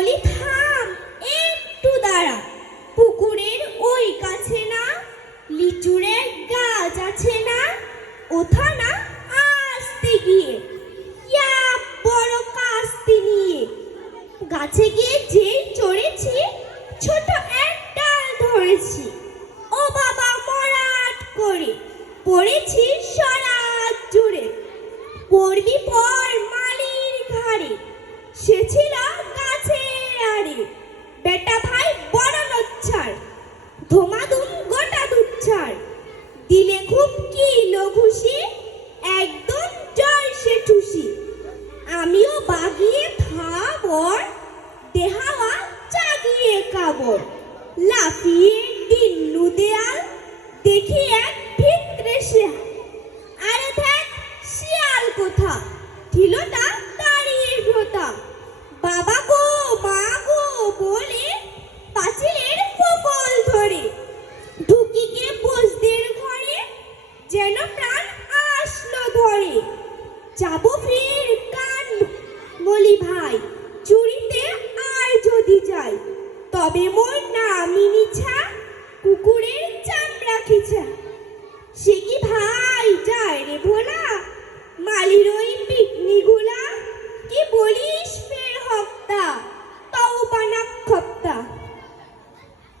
বলি থাম, একটু দাঁড়া। পুকুরের ওই কাছে না লিচুরের গাছ আছে না, ওঠা না আসতে গিয়ে ইয়া বড় কাস্তি নিয়ে গাছে গিয়ে যেই চড়েছি, ছোট এক ডাল ধরেছি। ও বাবা মরাট করে পড়েছি সরাত জুড়ে। পড়বি পর মালির ঘাড়ে, সে ছিল গাছের আড়ে। বেটা ভাই বড় লচ্ছার, ধোমাধুম গোটা দুচ্ছার। দিলে খুব কিলো ঘুষি, একদম জয় সে ঠুসি। আমিও বাগিয়ে থাবর, দেহাওয়া চাগিয়ে কাবর। লাফিয়ে দিল্লু দেয়াল, দেখি এক ভিতরে শিয়াল। আরে দেখ শিয়াল কোথা, ঠিলটা দাঁড়িয়ে ভোতা। বাবা গো মা গো বলে পাঁচিলের ফকল ধরে ঢুকি গিয়ে বসদের ঘরে, যেন প্রাণ আসলো ধরে। যাবো ফির কান বলি ভাই, চুরিতে আর যদি যাই, তবে মোর নামই নিছা কুকুরের চামড়া খিচা। সে কি